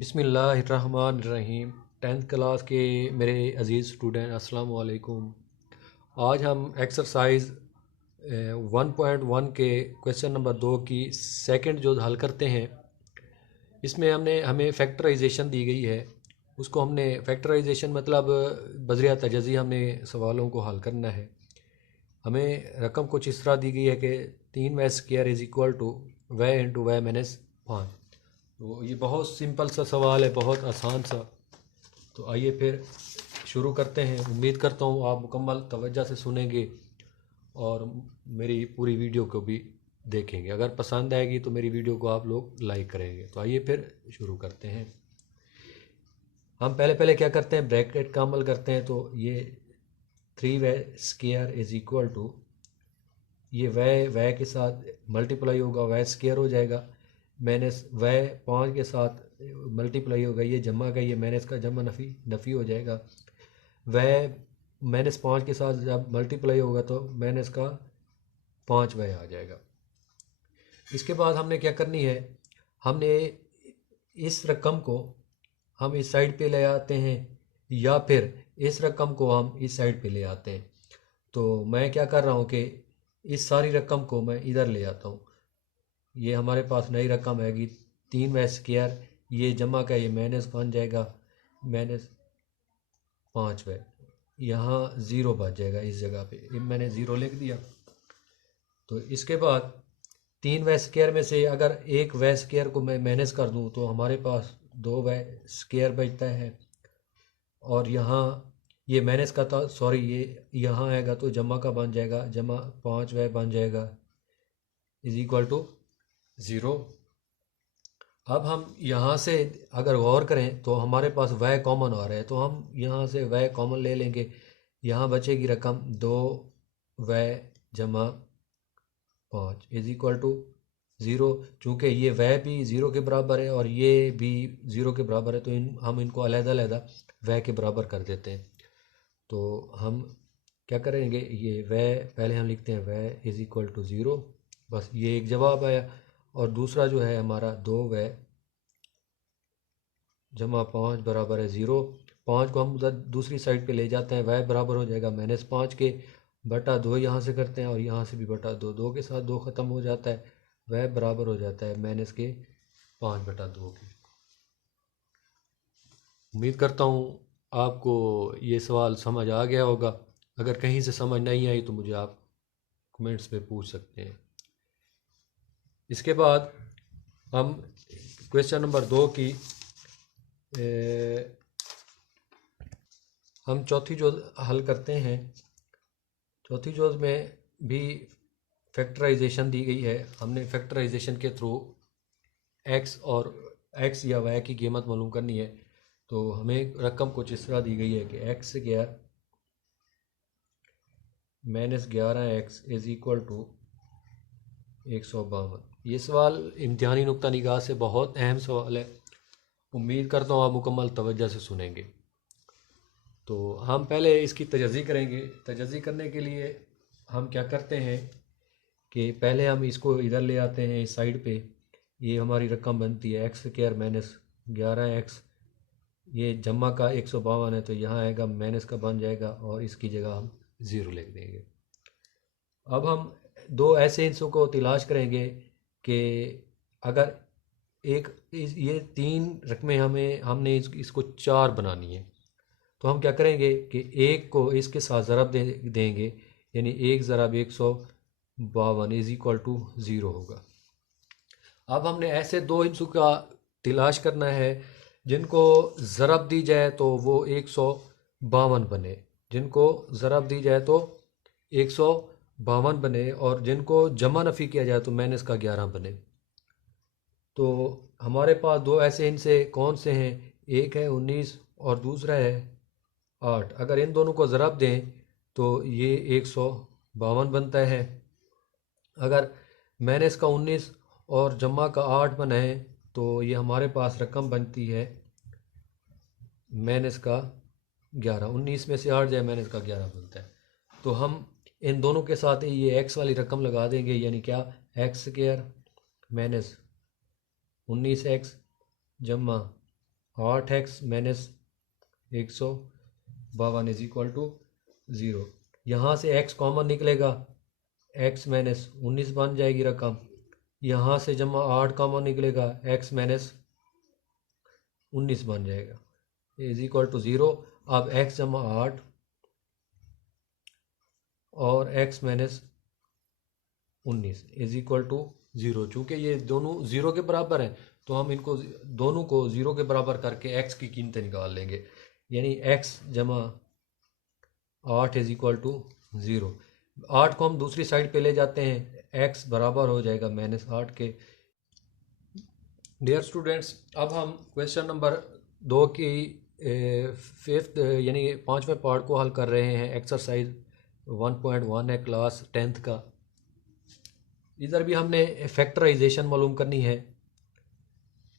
बिस्मिल्लाहिर्रहमानिर्रहीम। 10th class के मेरे अज़ीज़ स्टूडेंट अस्सलाम वालेकुम। आज हम एक्सरसाइज 1.1 के क्वेश्चन नंबर 2 की सेकंड जो हल करते हैं। इसमें हमें फैक्टराइजेशन दी गई है। उसको हमने फैक्टराइजेशन मतलब बजरिया तजज़ी हमने सवालों को हल करना है। हमें रकम कुछ इस तरह दी गई है कि 3y² is equal to y into y minus 5। तो ये बहुत सिंपल सा सवाल है, बहुत आसान सा। तो आइए फिर शुरू करते हैं। उम्मीद करता हूँ आप मुकम्मल तवज्जो से सुनेंगे और मेरी पूरी वीडियो को भी देखेंगे। अगर पसंद आएगी तो मेरी वीडियो को आप लोग लाइक करेंगे। तो आइए फिर शुरू करते हैं। हम पहले क्या करते हैं, ब्रैकेट का अमल करते हैं। तो ये 3y² इज़ इक्वल टू, ये वै के साथ मल्टीप्लाई होगा, y² हो जाएगा, माइनस वै 5 के साथ मल्टीप्लाई होगा, ये जमा का, ये माइनस का जमा नफ़ी हो जाएगा। वै -5 के साथ जब मल्टीप्लाई होगा तो माइनस का 5y आ जाएगा। इसके बाद हमने क्या करनी है, हमने इस रकम को हम इस साइड पे ले आते हैं या फिर इस रकम को हम इस साइड पे ले आते हैं। तो मैं क्या कर रहा हूँ कि इस सारी रकम को मैं इधर ले आता हूँ। ये हमारे पास नई रकम आएगी 3y², ये जमा का ये माइनस बन जाएगा, माइनस 5y। यहाँ ज़ीरो बच जाएगा इस जगह पे, मैंने ज़ीरो लिख दिया। तो इसके बाद 3y² में से अगर एक y² को मैं माइनस कर दूँ तो हमारे पास 2y² बचता है। और यहाँ ये माइनस का था, सॉरी, ये यहाँ आएगा तो जमा का बन जाएगा, जमा 5y बन जाएगा इज इक्वल टू 0। अब हम यहाँ से अगर गौर करें तो हमारे पास y कॉमन आ रहा है, तो हम यहाँ से y कॉमन ले लेंगे। यहाँ बचेगी रकम 2y जमा 5 इज इक्वल टू 0। चूँकि ये y भी 0 के बराबर है और ये भी 0 के बराबर है, तो हम इनको अलग-अलग y के बराबर कर देते हैं। तो हम क्या करेंगे, ये y पहले हम लिखते हैं y इज़ इक्वल टू 0, बस ये एक जवाब आया। और दूसरा जो है हमारा 2y जमा 5 बराबर है 0। 5 को हम उधर दूसरी साइड पे ले जाते हैं, y बराबर हो जाएगा -5 के, बटा 2 यहाँ से करते हैं और यहाँ से भी बटा 2, 2 के साथ 2 ख़त्म हो जाता है, y बराबर हो जाता है -5/2 के। उम्मीद करता हूँ आपको ये सवाल समझ आ गया होगा। अगर कहीं से समझ नहीं आई तो मुझे आप कमेंट्स में पूछ सकते हैं। इसके बाद हम क्वेश्चन नंबर 2 की हम चौथी जोड़ हल करते हैं। चौथी जोड़ में भी फैक्टराइजेशन दी गई है। हमने फैक्टराइजेशन के थ्रू x या y की कीमत मालूम करनी है। तो हमें रकम कुछ इस तरह दी गई है कि x² -11x is equal to 152। ये सवाल इम्तिहानी नुक्ता निगाह से बहुत अहम सवाल है। उम्मीद करता हूँ आप मुकम्मल तवज्जो से सुनेंगे। तो हम पहले इसकी तजज़ी करेंगे। तजज़ी करने के लिए हम क्या करते हैं कि पहले हम इसको इधर ले आते हैं इस साइड पे। ये हमारी रकम बनती है x² -11x, ये जमा का 152 है तो यहाँ आएगा, माइनस का बन जाएगा और इसकी जगह हम 0 लिख देंगे। अब हम दो ऐसे हिस्सों को तलाश करेंगे कि अगर ये 3 रकमें हमने इसको 4 बनानी है। तो हम क्या करेंगे कि एक को इसके साथ ज़रब देंगे, यानी 1 ज़रब 152 इज़ इक्वल टू 0 होगा। अब हमने ऐसे दो हिस्सों का तलाश करना है जिनको ज़रब दी जाए तो वो 152 बने, जिनको ज़रब दी जाए तो 152 बने, और जिनको जमा नफ़ी किया जाए तो माइनस का 11 बने। तो हमारे पास दो ऐसे हिस्से कौन से हैं, एक है 19 और दूसरा है 8। अगर इन दोनों को ज़रब दें तो ये 152 बनता है। अगर माइनस का 19 और जमा का 8 बनाएं तो ये हमारे पास रकम बनती है माइनस का 11। 19 में से 8 जाए माइनस का 11 बनता है। तो हम इन दोनों के साथ ये x वाली रकम लगा देंगे, यानी क्या, x² -19x जमा 8x minus 152 is equal to 0। यहाँ से x कॉमन निकलेगा, x माइनस 19 बन जाएगी रकम। यहाँ से जमा 8 कॉमन निकलेगा, x माइनस 19 बन जाएगा इज इक्वल टू 0। अब x जमा 8 और x minus 19 is equal to 0। चूँकि ये दोनों 0 के बराबर हैं तो हम इनको दोनों को 0 के बराबर करके x की कीमतें निकाल लेंगे। यानी x जमा 8 इज इक्वल टू 0। 8 को हम दूसरी साइड पे ले जाते हैं, x बराबर हो जाएगा -8 के। डियर स्टूडेंट्स, अब हम क्वेश्चन नंबर 2 की फिफ्थ यानी 5वें पार्ट को हल कर रहे हैं। एक्सरसाइज 1.1 है क्लास 10th का। इधर भी हमने फैक्टराइजेशन मालूम करनी है,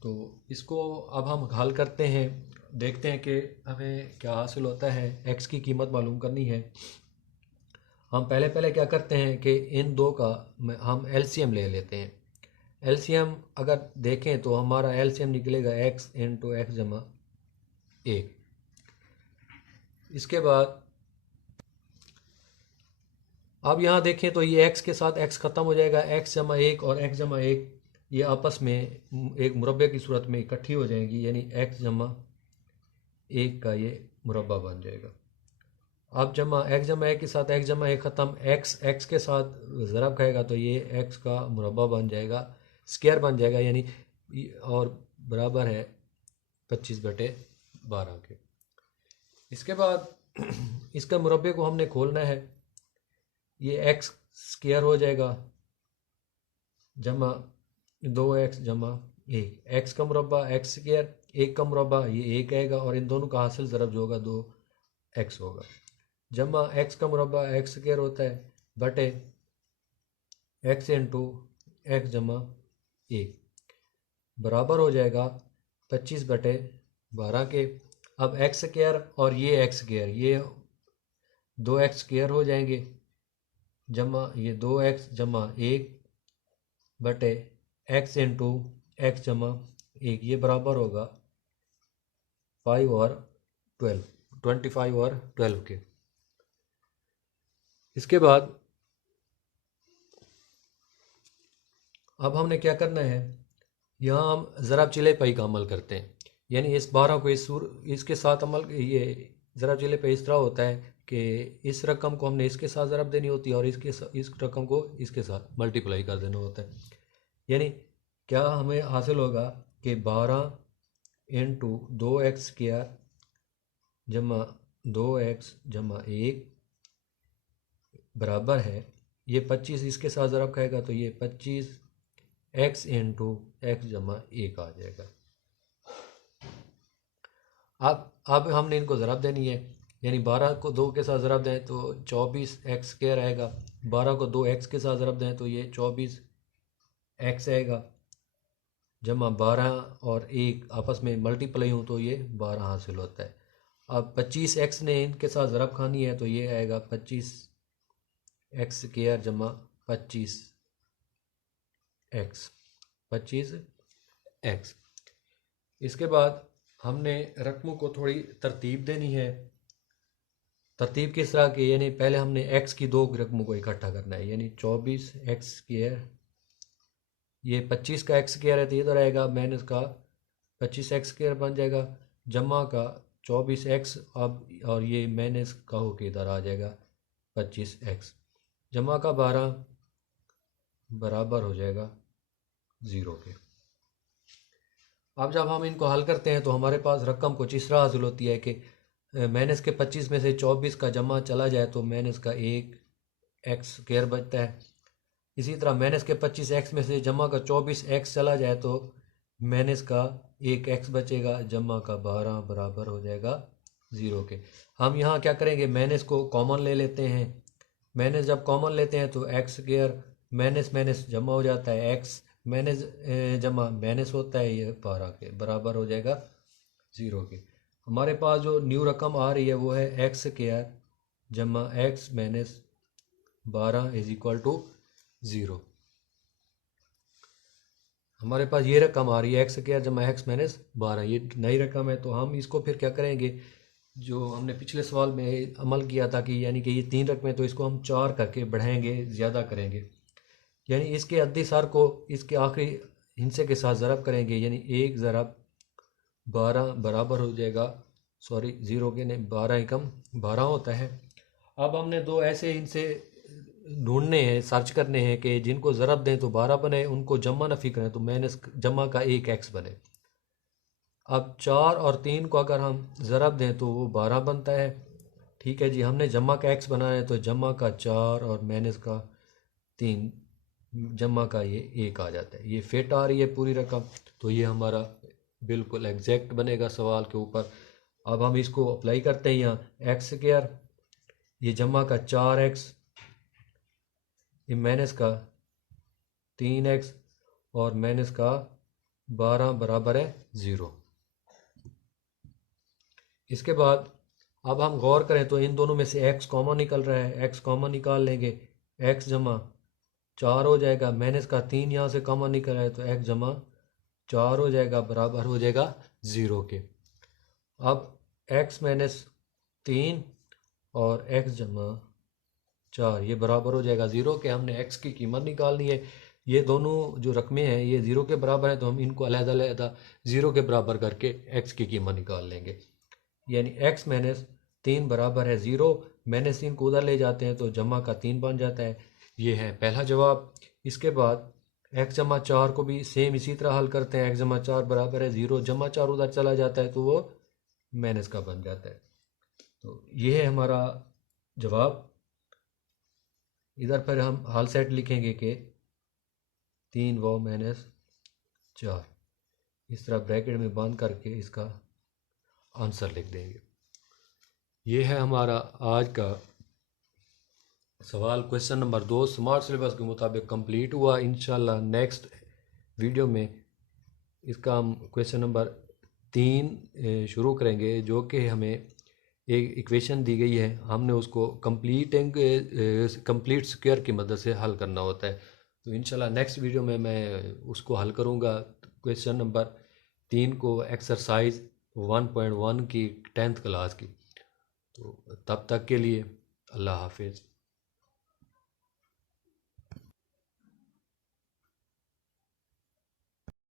तो इसको अब हम हल करते हैं, देखते हैं कि हमें क्या हासिल होता है। x की कीमत मालूम करनी है। हम पहले क्या करते हैं कि इन दो का हम एलसीएम ले लेते हैं। एलसीएम अगर देखें तो हमारा एलसीएम निकलेगा x इंटू एक्स जमा 1। इसके बाद अब यहाँ देखें तो ये x के साथ x ख़त्म हो जाएगा, x जमा 1 और x जमा 1 ये आपस में एक मुरब्बे की सूरत में इकट्ठी हो जाएंगी, यानी x जमा 1 का ये मुरब्बा बन जाएगा। अब जमा x जमा 1 के साथ x जमा 1 ख़त्म, x के साथ ज़रब खाएगा तो ये x का मुरब्बा बन जाएगा, स्क्वायर बन जाएगा, यानी और बराबर है 25/12 के। इसके बाद इसका मुरब्बे को हमने खोलना है, ये x स्क्वायर हो जाएगा जमा 2x जमा 1। x का मुरब्बा x स्क्वायर, 1 का मुरब्बा ये 1 आएगा और इन दोनों का हासिल ज़रब जो होगा 2x होगा। जमा x का मुरब्बा x स्क्वायर होता है बटे x इंटू एक्स जमा 1 बराबर हो जाएगा 25/12 के। अब x स्क्वायर और ये x स्क्वायर ये 2x स्क्वायर हो जाएंगे, जमा ये 2x जमा 1 बटे x इंटू एक्स जमा 1 ये बराबर होगा 5 और 12, 25 और 12 के। इसके बाद अब हमने क्या करना है, यहाँ हम ज़रब चिले पे का अमल करते हैं, यानी इस 12 को इसके साथ अमल, ये ज़रब चिले पे इस तरह होता है कि इस रकम को हमने इसके साथ ज़रब देनी होती है और इस रकम को इसके साथ मल्टीप्लाई कर देना होता है। यानी क्या हमें हासिल होगा कि 12 इंटू 2x स्क्वायर जमा 2x जमा 1 बराबर है, ये 25 इसके साथ ज़रब खाएगा तो ये 25x इंटू एक्स जमा 1 आ जाएगा। अब हमने इनको ज़रब देनी है, यानी 12 को 2 के साथ ज़रब दें तो 24x स्क्वायर आएगा, 12 को 2x के साथ ज़रब दें तो ये 24x आएगा, जमा 12 और 1 आपस में मल्टीप्लाई हूँ तो ये 12 हासिल होता है। अब 25x ने इनके साथ ज़रब खानी है तो ये आएगा 25x स्क्वायर जमा 25x। इसके बाद हमने रकमों को थोड़ी तरतीब देनी है। तरतीब किस तरह की, यानी पहले हमने x की 2 रकमों को इकट्ठा करना है, यानी 24x स्क्वायर, ये 25 का x स्क्वायर है तो इधर आएगा माइनस का 25x स्क्वायर बन जाएगा, जमा का 24x अब और ये माइनस का होके इधर आ जाएगा 25x, जमा का 12 बराबर हो जाएगा 0 के। अब जब हम इनको हल करते हैं तो हमारे पास रकम कुछ इस तरह हासिल होती है कि माइनस के 25 में से 24 का जमा चला जाए तो माइनस का 1x स्क्वायर बचता है। इसी तरह माइनस के 25x में से जमा का 24x चला जाए तो माइनस का 1x बचेगा, जमा का 12 बराबर हो जाएगा 0 के। हम यहाँ क्या करेंगे, माइनस को कॉमन ले लेते हैं। माइनस जब कॉमन लेते हैं तो एक्स स्क्वायर माइनस माइनस जमा हो जाता है, एक्स माइनस जमा माइनस होता है, ये 12 के बराबर हो जाएगा 0 के। हमारे पास जो न्यू रकम आ रही है वो है एक्स स्क्वायर जमा x minus 12 is equal to 0। हमारे पास ये रकम आ रही है एक्स स्क्वायर जमा एक्स माइनस 12, ये नई रकम है। तो हम इसको फिर क्या करेंगे, जो हमने पिछले सवाल में अमल किया था कि यानी कि ये 3 रकमें, तो इसको हम 4 करके बढ़ाएंगे, ज़्यादा करेंगे। यानी इसके अद्दी सार को इसके आखिरी हिस्से के साथ ज़रब करेंगे, यानी 1 ज़रब 12 बराबर हो जाएगा, सॉरी 0 के नहीं, 12 एकम 12 होता है। अब हमने दो ऐसे इनसे ढूंढने हैं, सर्च करने हैं कि जिनको ज़रब दें तो 12 बने, उनको जमा नफ़ी करें तो माइनस जमा का 1 एक्स बने। अब 4 और 3 को अगर हम ज़रब दें तो वो 12 बनता है। ठीक है जी, हमने जमा का एक्स बनाया है तो जमा का 4 और माइनस का 3, जमा का ये 1 आ जाता है। ये फिट आ रही है पूरी रकम, तो ये हमारा बिल्कुल एग्जैक्ट बनेगा सवाल के ऊपर। अब हम इसको अप्लाई करते हैं यहाँ, एक्स स्क्वायर ये जमा का 4x, ये माइनस का 3x और माइनस का 12 बराबर है 0। इसके बाद अब हम गौर करें तो इन दोनों में से x कॉमन निकल रहा है, x कॉमन निकाल लेंगे, x जमा 4 हो जाएगा, माइनस का 3 यहाँ से कॉमन निकल रहा है तो x जमा 4 हो जाएगा, बराबर हो जाएगा 0 के। अब x माइनस 3 और x जमा 4 ये बराबर हो जाएगा 0 के। हमने x की कीमत निकालनी है। ये दोनों जो रकमें हैं ये 0 के बराबर है, तो हम इनको अलग-अलग 0 के बराबर करके x की कीमत निकाल लेंगे। यानी x माइनस 3 बराबर है 0, माइनस 3 को उधर ले जाते हैं तो जमा का 3 बन जाता है। ये है पहला जवाब। इसके बाद x जमा 4 को भी सेम इसी तरह हल करते हैं, x जमा 4 बराबर है 0, जमा 4 उधर चला जाता है तो वो माइनस का बन जाता है। तो ये है हमारा जवाब। इधर पर हम हाल सेट लिखेंगे कि 3 व माइनस 4, इस तरह ब्रैकेट में बंद करके इसका आंसर लिख देंगे। ये है हमारा आज का सवाल, क्वेश्चन नंबर 2 स्मार्ट सिलेबस के मुताबिक कंप्लीट हुआ। इंशाल्लाह नेक्स्ट वीडियो में इसका हम क्वेश्चन नंबर 3 शुरू करेंगे, जो कि हमें एक इक्वेशन दी गई है, हमने उसको कंप्लीट स्क्वायर की मदद से हल करना होता है। तो इंशाल्लाह नेक्स्ट वीडियो में मैं उसको हल करूँगा, क्वेश्चन नंबर 3 को, एक्सरसाइज 1.1 की 10th क्लास की। तो तब तक के लिए अल्लाह हाफिज़।